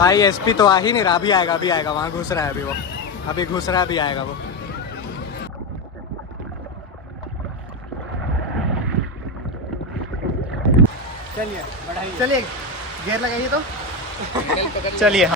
भाई एसपी तो आ ही नहीं रहा, अभी आएगा, वहाँ घुस रहा है अभी वो, अभी घुस रहा है, अभी आएगा वो। चलिए बढ़ाइए, चलिए गियर लगाइए तो चलिए।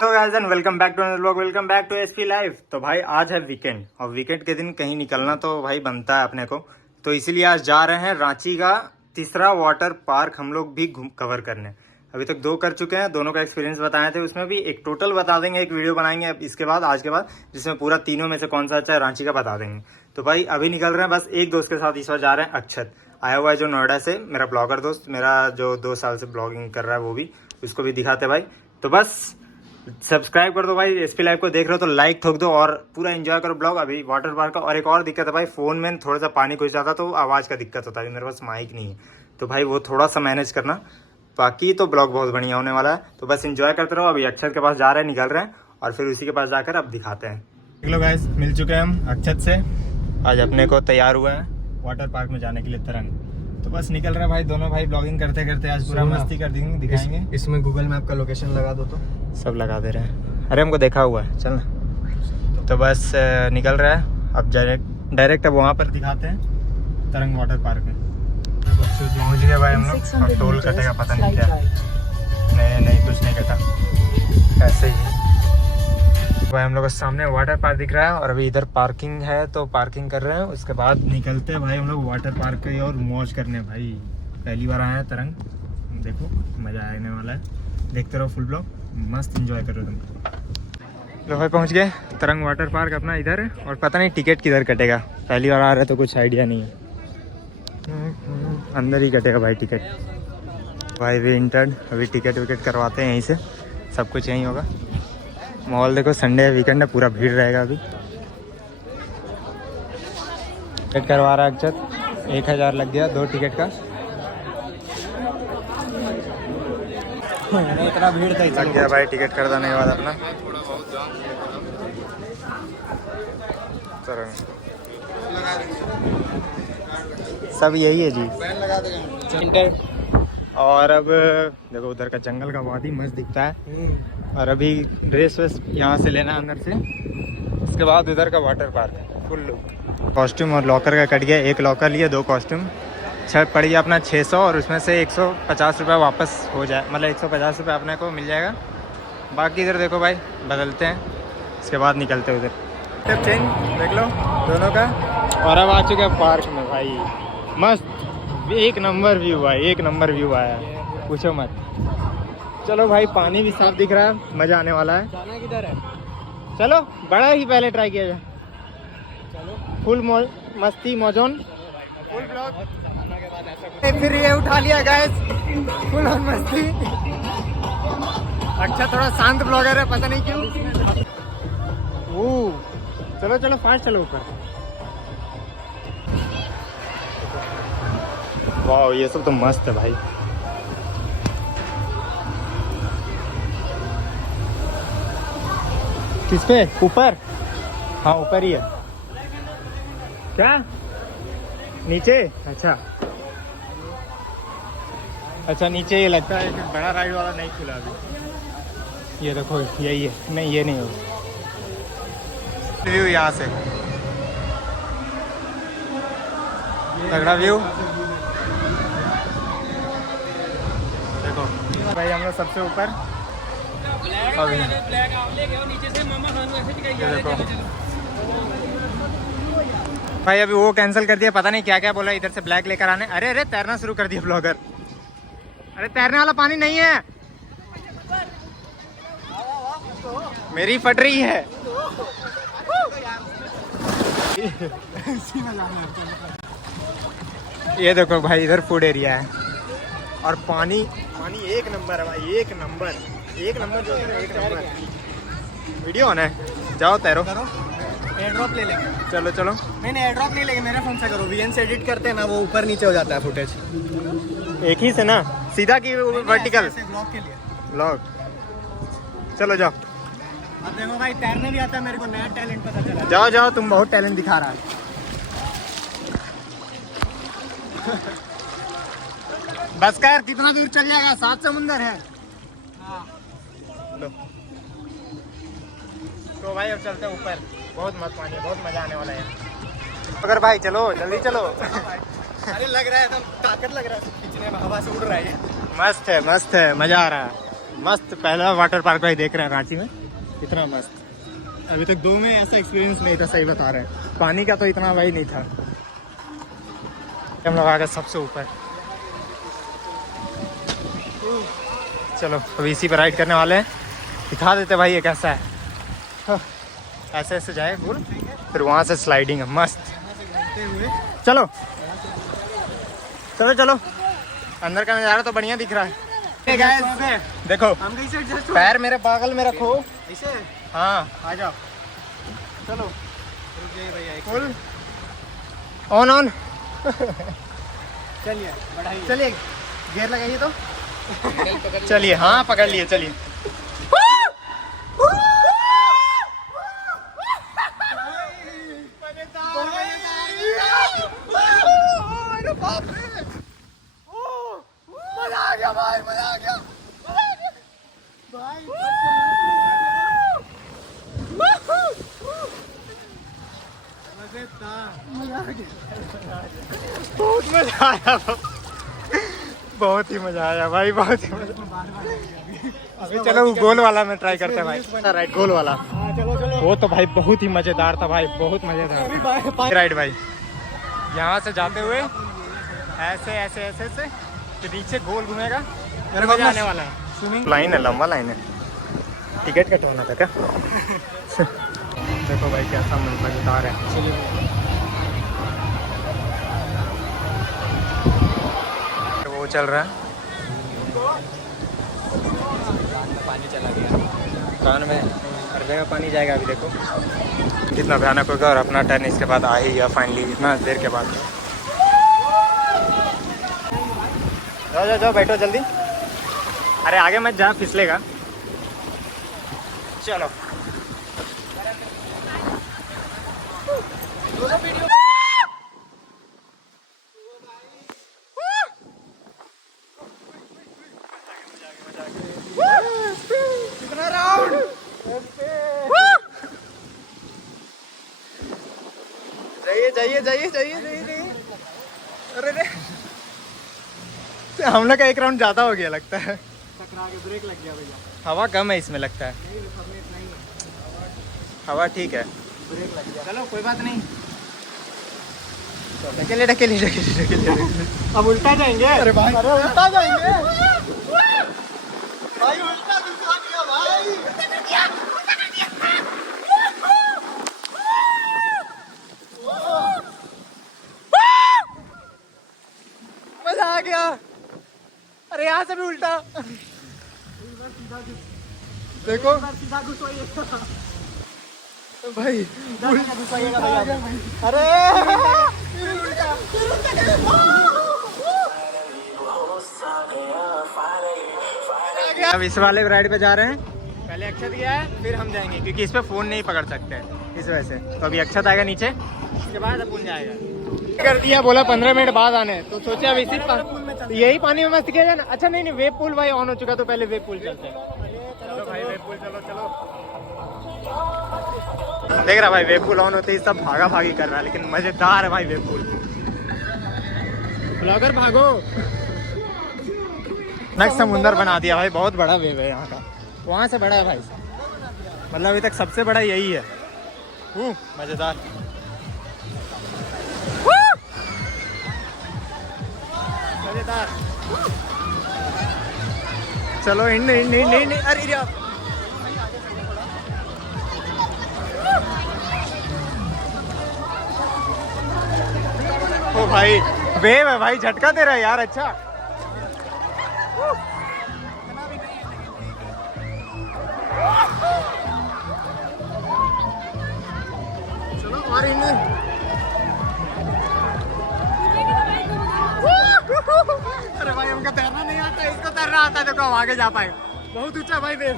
तो guys and welcome back to another vlog, welcome back to SP live. तो भाई आज है वीकेंड और वीकेंड के दिन कहीं निकलना तो भाई बनता है अपने को, तो इसीलिए आज जा रहे हैं रांची का तीसरा वाटर पार्क हम लोग भी कवर करने। अभी तक 2 कर चुके हैं, दोनों का एक्सपीरियंस बताए थे, उसमें भी एक टोटल बता देंगे, एक वीडियो बनाएंगे इसके बाद, आज के बाद, जिसमें पूरा तीनों में से कौन सा अच्छा है रांची का बता देंगे। तो भाई अभी निकल रहे हैं, बस एक दोस्त के साथ इस बार जा रहे हैं, अक्षत आया हुआ है जो नोएडा से, मेरा ब्लॉगर दोस्त, मेरा जो 2 साल से ब्लॉगिंग कर रहा है वो भी, उसको भी दिखाते भाई। तो बस सब्सक्राइब कर दो भाई, एसपी लाइव को देख रहे हो तो लाइक ठोक दो और पूरा एंजॉय करो ब्लॉग। अभी वाटर पार्क का और एक और दिक्कत है भाई, फोन में थोड़ा सा पानी घुस जाता तो आवाज़ का दिक्कत होता है, मेरे पास माइक नहीं है, तो भाई वो थोड़ा सा मैनेज करना, बाकी तो ब्लॉग बहुत बढ़िया होने वाला है। तो बस एंजॉय करते रहो। अभी अक्षत के पास जा रहे हैं, निकल रहे हैं और फिर उसी के पास जाकर अब दिखाते हैं। देख लो गाइस, मिल चुके हैं हम अक्षत से, आज अपने को तैयार हुआ है वाटर पार्क में जाने के लिए तरंग। तो बस निकल रहा है भाई, दोनों भाई ब्लॉगिंग करते करते आज पूरा मस्ती कर देंगे, दिखाएंगे। इसमें गूगल मैप का लोकेशन लगा दो तो सब लगा दे रहे हैं, अरे हमको देखा हुआ है, चल ना। तो बस निकल रहा है अब डायरेक्ट अब वहाँ पर दिखाते हैं तरंग वाटर पार्क में। पहुँच गए भाई हम लोग, और टोल कटेगा पता नहीं क्या, नहीं कुछ नहीं कटा, ऐसे ही भाई। हम लोग के सामने वाटर पार्क दिख रहा है और अभी इधर पार्किंग है तो पार्किंग कर रहे हैं, उसके बाद निकलते हैं भाई हम लोग वाटर पार्क की और मौज करने। भाई पहली बार आए हैं तरंग, देखो मज़ा आने वाला है, देखते रहो फुल ब्लॉग, मस्त एंजॉय करो तुम। लो भाई पहुंच गए तरंग वाटर पार्क अपना इधर, और पता नहीं टिकट किधर कटेगा, पहली बार आ रहा है तो कुछ आइडिया नहीं है, अंदर ही कटेगा भाई टिकट। भाई वी इंटर्ड, अभी टिकट विकेट करवाते हैं यहीं से, सब कुछ यहीं होगा। मॉल देखो, संडे है, वीकेंड है, पूरा भीड़ रहेगा। अभी टिकट करवा रहा है अक्षत, 1000 लग गया 2 टिकट का, इतना भीड़ था, लग गया भाई टिकट करवाने के बाद अपना। सब यही है जी इंटर। और अब देखो उधर का जंगल का वादी मस्त दिखता है, और अभी ड्रेस वेस यहाँ से लेना अंदर से, उसके बाद उधर का water park full look. Costume और लॉकर का कट गया, 1 लॉकर लिए 2 कॉस्ट्यूम, पड़ गया अपना 600, और उसमें से 150 रुपये वापस हो जाए, मतलब 150 रुपये अपने को मिल जाएगा। बाकी इधर देखो भाई बदलते हैं, इसके बाद निकलते हैं उधर। स्टेप चेंज देख लो दोनों का, और अब आ चुके हैं पार्क में भाई, मस्त एक नंबर व्यू भाई, एक नंबर व्यू आया है, पूछो मत। चलो भाई पानी भी साफ दिख रहा है, मज़ा आने वाला है। जाना किधर है? चलो बड़ा ही पहले ट्राई किया जाए, चलो फुल मस्ती मौजून फुल ब्लॉग। फिर ये उठा लिया गाइस, फुल ऑन मस्ती। अच्छा थोड़ा शांत ब्लॉगर है, पता नहीं क्यों। चलो चलो फास्ट चलो ऊपर। वाह ये सब तो मस्त है भाई। किस पे? ऊपर? हाँ ऊपर ही है। क्या नीचे? अच्छा नीचे ये लगता है कि बड़ा राइड वाला नहीं खुला अभी। ये देखो यही है, नहीं ये नहीं है व्यू यहाँ से, तगड़ा व्यू देखो भाई। हम लोग सबसे ऊपर, अभी देखो भाई अभी वो कैंसिल कर दिया, पता नहीं क्या क्या बोला, इधर से ब्लैक लेकर आने। अरे तैरना शुरू कर दिया ब्लॉगर, अरे तैरने वाला पानी नहीं है, मेरी फट रही है। ये देखो भाई इधर फूड एरिया है, और पानी एक नंबर है भाई, एक नंबर जो है, एक नंबर। वीडियो ऑन है, जाओ तैरो। एयर ड्रॉप ले लेंगे, चलो नहीं एयर ड्रॉप नहीं लेंगे, मेरे फोन से करो, वीएन से एडिट करते हैं ना, वो ऊपर नीचे हो जाता है फुटेज, एक ही से ना, सीधा की वर्टिकल ब्लॉग के लिए। ब्लॉग। चलो जाओ, अब देखो भाई तैरने भी आता है मेरे को, नया टैलेंट पता चला। जाओ तुम बहुत टैलेंट दिखा रहा है। बस का यार, कितना दूर चल जाएगा, 7 समुंदर है। लो तो भाई अब चलते हैं ऊपर, बहुत मस्त पानी है, बहुत मजा आने वाला है। अगर भाई चलो जल्दी चलो। अरे लग रहा है एकदम ताकत लग रहा है खींचने में, हवा से उड़ रहा है। मस्त है, मजा आ रहा है। मस्त पहला वाटर पार्क भाई देख रहे हैं रांची में, इतना मस्त। अभी तक 2 में ऐसा एक्सपीरियंस नहीं था, सही बता रहे हैं। पानी का तो इतना भाई नहीं था। हम लोग आ गए सबसे ऊपर। चलो अभी इसी पर राइड करने वाले हैं, दिखा देते भाई ये कैसा है। ऐसे ऐसे जाए गोल, फिर वहाँ से स्लाइडिंग है मस्त। चलो चलो चलो, अंदर का नज़ारा तो बढ़िया दिख रहा है। देखो हम कैसे एडजस्ट पैर मेरे बगल में रखो। ऐसे हाँ आ जाओ। चलो रुक जाइए भैया, फुल ऑन। चलिए बढ़ाइए। चलिए गियर लगाइए तो। चलिए हाँ पकड़ लिए, चलिए। मजा आ गया भाई, मजा आ गया भाई। बहुत मजा आया, बहुत ही मजा आया भाई, बहुत ही मजा। अभी चलो गोल वाला में ट्राई करते हैं भाई। राइट गोल वाला, चलो चलो। वो तो भाई बहुत ही मजेदार था भाई, बहुत मजेदार राइड भाई। यहाँ से जाते हुए ऐसे ऐसे ऐसे ऐसे तो नीचे गोल घूमेगा, मेरे मजा आने वाला है। स्विमिंग लाइन है, लंबा लाइन है, टिकट कटवाना था क्या? देखो भाई कैसा मजेदार है। वो चल रहा है, पानी चला गया कान में, हर जगह पानी जाएगा। अभी देखो कितना भयानक होगा, और अपना टर्न इसके बाद आ ही गया फाइनली, इतना देर के बाद। जाओ जाओ जाओ, बैठो जल्दी। अरे आगे मत जा, फिसलेगा। चलो कितना राउंड। जाइए जाइए जाइए जाइए जाइए। अरे हम लोग का एक राउंड ज़्यादा हो गया लगता है। टकरा के ब्रेक लग गया भैया। हवा कम है इसमें लगता है, हवा ठीक है। ब्रेक लग गया। चलो कोई बात नहीं, ढकेले ढकेले ढकेले ढकेले। अब उल्टा जाएंगे। अरे भाई अरे उल्टा जाएंगे भाई, उल्टा दिखा दिया भाई। मजा आ गया। अरे यहाँ से भी उल्टा, देखो सीधा घुसवाइए भाई। घुसवाइएगा भैया। अरे अब इस वाले राइड पे जा रहे हैं, पहले अक्षत गया है फिर हम जाएंगे, क्योंकि इस पे फोन नहीं पकड़ सकते हैं इस वजह से। तो अभी अक्षत आएगा नीचे, उसके बाद अपन जाएगा। कर दिया, बोला 15 मिनट बाद आने, तो सोचे अब इसी यही पानी में मस्त किया जाए ना। अच्छा नहीं नहीं, वेव पूल भाई ऑन हो चुका, तो पहले वेव पूल चलते हैं। चलो भाई वेव पूल, चलो चलो। देख रहा भाई वेव पूल ऑन होते ही सब भागा भागी कर रहा है, लेकिन मजेदार है भाई वेव पूल। ब्लॉगर भागो। नेक्स्ट समुंदर बना दिया भाई, बहुत बड़ा वेव है यहाँ का, वहाँ से बड़ा है भाई, मतलब अभी तक सबसे बड़ा यही है। मजेदार। मजेदार। चलो इन इन इन इन, अरे रे ओ भाई वेव है भाई, झटका दे रहा है यार। अच्छा चलो और इन। अरे भाई हमको तैरना नहीं आता, इसको तैरना आता है, तो हम आगे जा पाएगा। बहुत ऊंचा भाई वेव।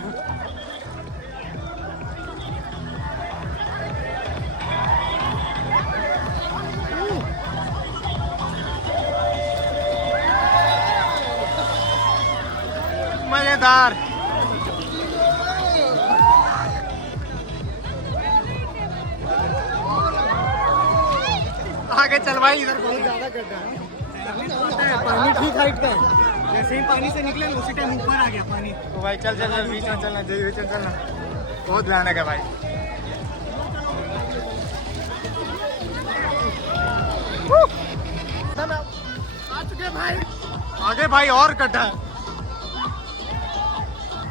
मजेदार। आगे चल भाई, इधर बहुत ज्यादा गड्ढा है। पानी ठीक हाइट का है, जैसे ही पानी से निकले उसी टाइम ऊपर आ गया पानी। तो भाई चल चल चल, बीच में चलना, बीच में चलना, बहुत भयानक है भाई। आ चुके भाई, आगे भाई और गड्ढा है।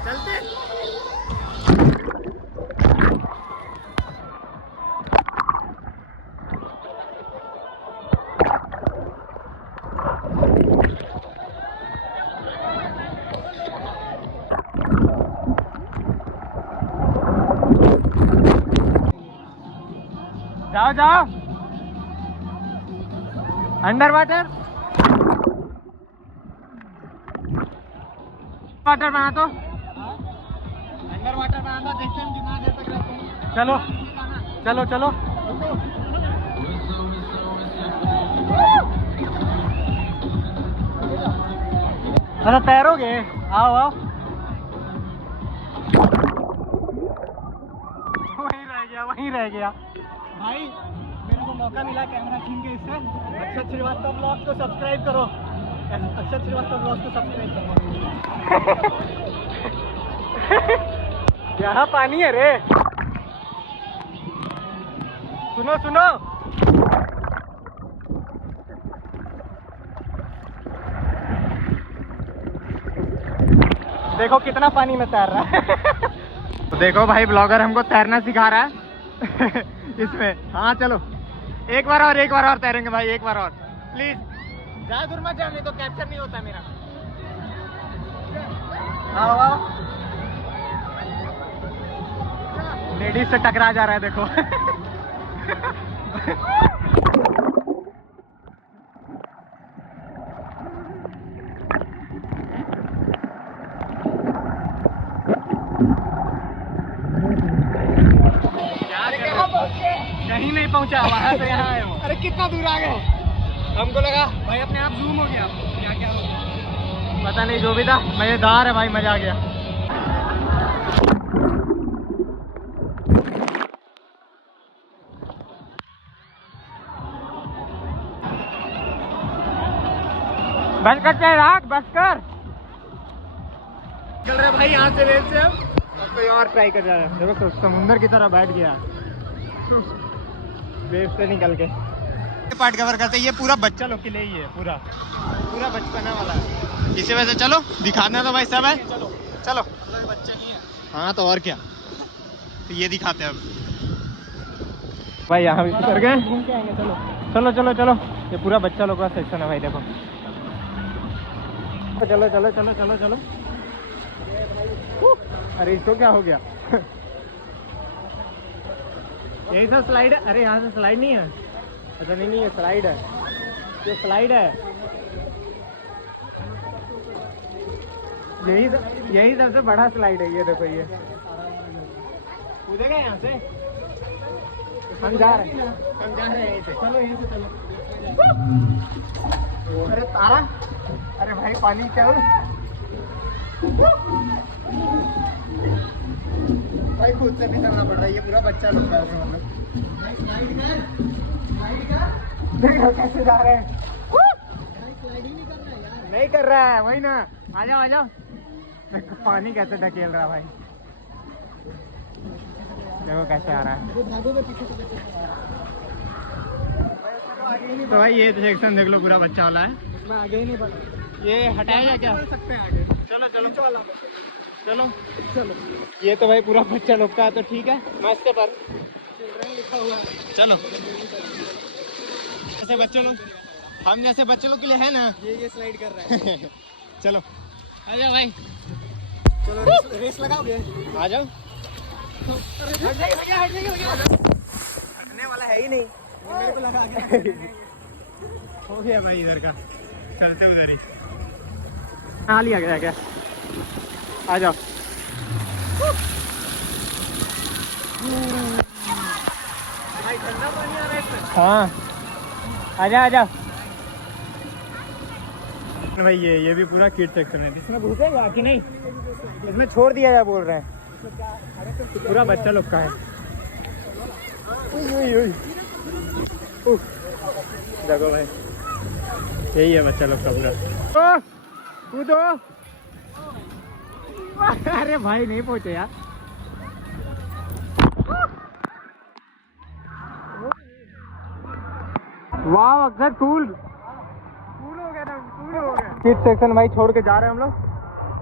चलते। जाओ जाओ, अंडर वाटर वाटर बना तो, अंडर वाटर में आना, देखते हैं कितना देर तक रहते हैं। चलो चलो चलो। अरे तैरोगे, आओ आओ। वहीं रह गया भाई मेरे को मौका मिला कैमरा खींच के इससे। अक्षत श्रीवास्तव ब्लॉग को सब्सक्राइब करो, अक्षत श्रीवास्तव ब्लॉग को सब्सक्राइब करो। यहाँ पानी है रे, सुनो सुनो। देखो कितना पानी में तैर रहा है। तो देखो भाई, ब्लॉगर हमको तैरना सिखा रहा है इसमें। हाँ चलो, एक बार और तैरेंगे भाई, एक बार और प्लीज। ज्यादा दूर मत जाने तो कैप्चर नहीं होता मेरा। आओ आओ। लेडीज से टकरा जा रहा है देखो। कहीं नहीं पहुंचा, वहां से यहाँ आए हो। अरे कितना दूर आ गए, हमको लगा भाई अपने आप जूम हो गया। क्या क्या पता नहीं, जो भी था मजेदार है भाई, मजा आ गया। बस कर रात, बस कर। चल रहे भाई यहाँ से वेव से। अब कोई और ट्राई कर रहा है। देखो तो समुंदर की तरह बैठ गया वेव से निकल के। पार्ट कवर करते, ये पूरा बच्चा लोग के लिए ही है, पूरा पूरा बचपना वाला है। इसी वजह से चलो दिखाना तो भाई सब है। चलो चलो, बच्चे नहीं है। हाँ तो और क्या, तो ये दिखाते हैं अब भाई। यहाँ भी उतर गए, घूम के आएंगे। चलो चलो चलो चलो। ये पूरा बच्चा लोग का सेक्शन है भाई, देखो। चलो चलो चलो चलो चलो। अरे इसको क्या हो गया? यही सब स्लाइड है। अरे यहाँ से स्लाइड नहीं है। अच्छा नहीं नहीं, ये स्लाइड है, ये स्लाइड है। यही सबसे बड़ा स्लाइड है, ये देखो। ये कूदेगा यहाँ से। हम जा रहे हैं यहीं से। चलो यहीं से चलो। अरे तारा, अरे भाई पानी चल भाई, खुद से नहीं करना पड़ रहा है, ये पूरा बच्चा लोग का है। देखो कैसे जा रहे हैं। नहीं कर रहा है, वही ना। आ जाओ आ जाओ। पानी कैसे ढकेल रहा है भाई, देखो कैसे आ रहा है। तो भाई ये सेक्शन देख लो, पूरा बच्चा वाला है। मैं आगे ही नहीं बढ़ा। ये हटाएगा क्या? सकते हैं आगे। चलो चलो चलो चलो ये तो भाई पूरा बच्चा लोग का है, तो ठीक है मस्त पर लिखा हुआ है। चलो। जैसे बच्चे लोग, हम जैसे बच्चे लोग के लिए है ना, ये स्लाइड कर रहा है। चलो आ जाओ भाई। चलो रेस लगाओगे? आ जाओ। हटने वाला है ही नहीं, मेरे को लगा हो गया भाई इधर का, चलते उधर ही। हाँ लिया गया क्या? आ जाओ। भाई ठंडा पानी आ रहा है इसमें। हाँ आ जाओ आ जाओ। सेक्शन भाई, ये भी पूरा किड सेक्शन है। इसमें घुसेगा कि नहीं? इसमें छोड़ दिया या बोल रहे हैं? पूरा बच्चा लोग का है। देखो भाई, यही है बच्चा लोग का पूरा। कूदो। अरे भाई नहीं पहुंचे यार। वाह अक्षर कूल हो गया ना, कूल हो गया। किड सेक्शन भाई छोड़ के जा रहे हैं हम लोग,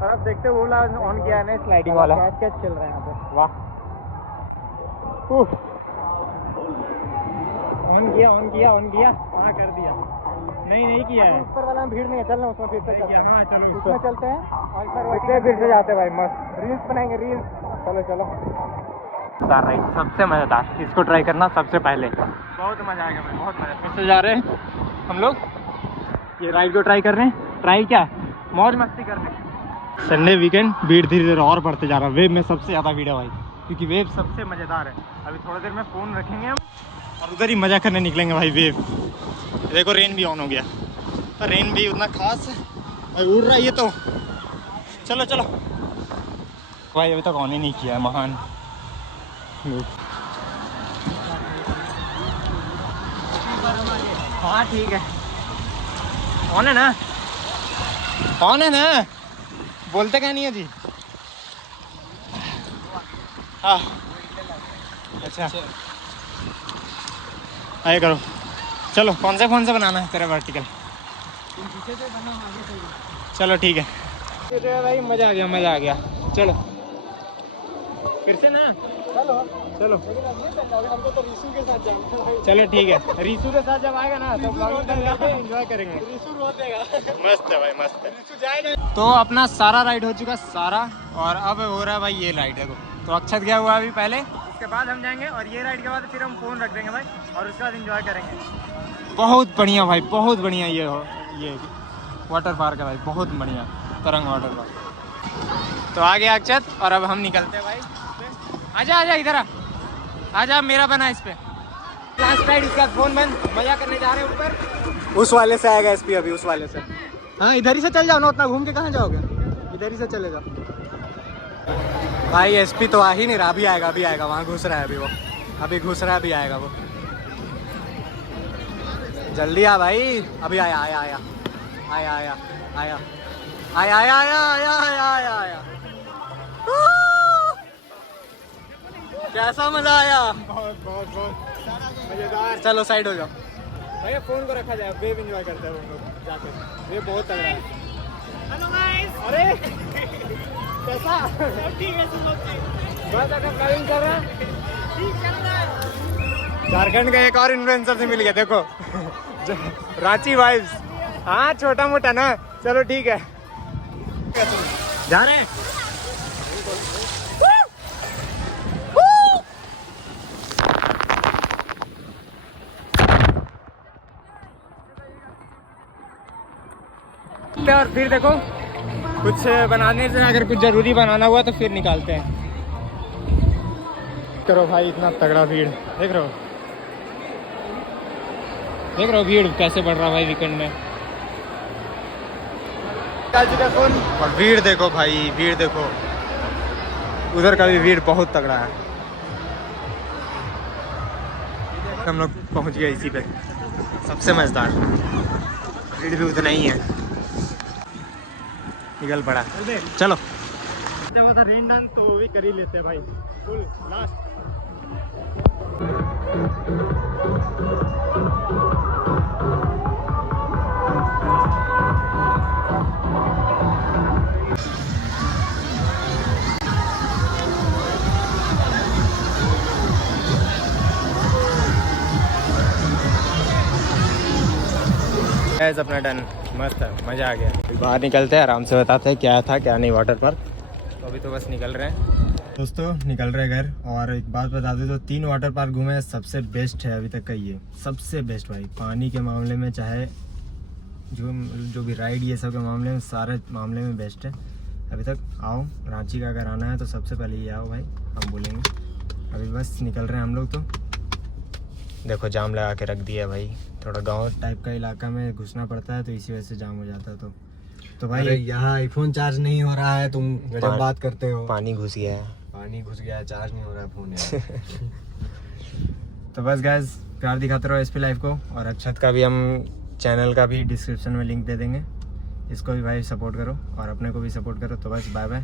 और अब देखते वो ऑन किया है स्लाइडिंग वाला। कैच चल रहा है यहाँ पे। वाह, ऑन किया। हाँ कर दिया। नहीं किया है। ऊपर वाला में भीड़ नहीं है, चलना उसमें फिर से चलते हैं। हाँ चलो उसमें चलते हैं और फिर से जाते हैं भाई, मस्त रील्स बनाएंगे, रील्स। चलो राइड सबसे मज़ेदार, इसको ट्राई करना सबसे पहले। बहुत मज़ा आएगा भाई, बहुत मज़ा। फिर से जा रहे हैं हम लोग, ये राइड को ट्राई कर रहे हैं। ट्राई क्या, मौज मस्ती करने। संडे वीकेंड भीड़ धीरे धीरे और बढ़ते जा रहा है। वेव में सबसे ज़्यादा भीड़ है भाई, क्योंकि वेव सबसे मज़ेदार है। अभी थोड़ी देर में फ़ोन रखेंगे हम और उधर ही मज़ा करने निकलेंगे भाई। वेव देखो, रेन भी ऑन हो गया, पर रेन भी उतना खास भाई उड़ रहा है ये तो। चलो भाई, अभी तक ऑन ही नहीं किया है महान। हाँ ठीक है, ऑन है ना, बोलते क्या नहीं है जी। हाँ अच्छा, आए करो। चलो कौन से बनाना है तेरा वर्टिकल? चलो ठीक है भाई, मज़ा आ गया। चलो फिर से ना, चलो हमको तो रीशु के साथ जाएंगे। चलो ठीक है, रीशु के साथ जब आएगा ना तो एंजॉय करेंगे। रीशु रो देगा। मस्त है भाई, मस्त है। रीशु जाएगा। तो अपना सारा राइड हो चुका सारा, और अब हो रहा है भाई ये राइड। देखो तो अक्षत गया हुआ अभी पहले, उसके बाद हम जाएंगे, और ये राइड के बाद फिर हम फ़ोन रख देंगे भाई, और उसके बाद एंजॉय करेंगे। बहुत बढ़िया भाई, बहुत बढ़िया। ये वाटर पार्क है भाई, बहुत बढ़िया तरंग वाटर पार्क। तो आ गया अक्षत, और अब हम निकलते हैं भाई। आजा इधर आजा, मेरा बना इस पे। लास्ट राइड, इसका फोन बंद, मजा करने जा रहे हैं ऊपर। उस वाले से आएगा एसपी, अभी उस वाले से। हाँ इधर ही से चल जाओ ना, उतना घूम के कहाँ जाओगे? इधर ही से चले जाओ भाई। एसपी तो आ ही नहीं रहा, अभी आएगा। वहाँ घुस रहा है अभी, वो अभी घुस रहा है, अभी आएगा वो। जल्दी आ भाई, अभी आया। कैसा मजा आया? बहुत मजेदार। चलो साइड हो जाओ भैया, फोन को रखा जाए, वेव एंजॉय करते हैं हम लोग जाके। ये बहुत तगड़ा है। Hello guys. अरे कैसा? ठीक है, तुम लोग बस अगर ड्राइविंग कर रहा है। ठीक चल रहा है। झारखंड का एक और इन्फ्लुएंसर से मिल गया, देखो रांची वाइब्स। हाँ छोटा मोटा ना, चलो ठीक है, जा रहे हैं। और फिर देखो, कुछ बनाने से अगर कुछ ज़रूरी बनाना हुआ तो फिर निकालते हैं। करो भाई, इतना तगड़ा भीड़ देख रहे हो भीड़ कैसे बढ़ रहा भाई वीकेंड में। फोन और भीड़ देखो भाई, भीड़ देखो, उधर का भी भीड़ बहुत तगड़ा है। हम लोग पहुंच गए इसी पे, सबसे मजेदार। भीड़ भी उतना ही है, निकल पड़ा। चलो जब उधर रेन डांस तो वो भी कर ही लेते भाई, फुल लास्ट। अपना डन, मस्त है, मज़ा आ गया। बाहर निकलते हैं, आराम से बताते हैं क्या था क्या नहीं वाटर पार्क। तो अभी तो बस निकल रहे हैं दोस्तों, निकल रहे घर। और एक बात बता दूं तो 3 वाटर पार्क घूमे हैं, सबसे बेस्ट है अभी तक का ये, सबसे बेस्ट भाई। पानी के मामले में चाहे जो भी राइड ये सब के मामले में, सारे मामले में बेस्ट है अभी तक। आओ रांची का अगर आना है तो सबसे पहले ये आओ भाई, हम बोलेंगे। अभी बस निकल रहे हैं हम लोग। तो देखो जाम लगा के रख दिया भाई, थोड़ा गांव टाइप का इलाका में घुसना पड़ता है तो इसी वजह से जाम हो जाता है। तो तो भाई भाई यहाँ आईफोन चार्ज नहीं हो रहा है, तुम गजब बात करते हो। पानी घुस गया है। पानी घुस गया, चार्ज नहीं हो रहा है फोन यार। तो बस गाइस प्यार दिखाते रहो एसपी लाइव को, और अक्षत का भी हम चैनल का भी डिस्क्रिप्शन में लिंक दे देंगे, इसको भी भाई सपोर्ट करो और अपने को भी सपोर्ट करो। तो बस बाय बाय।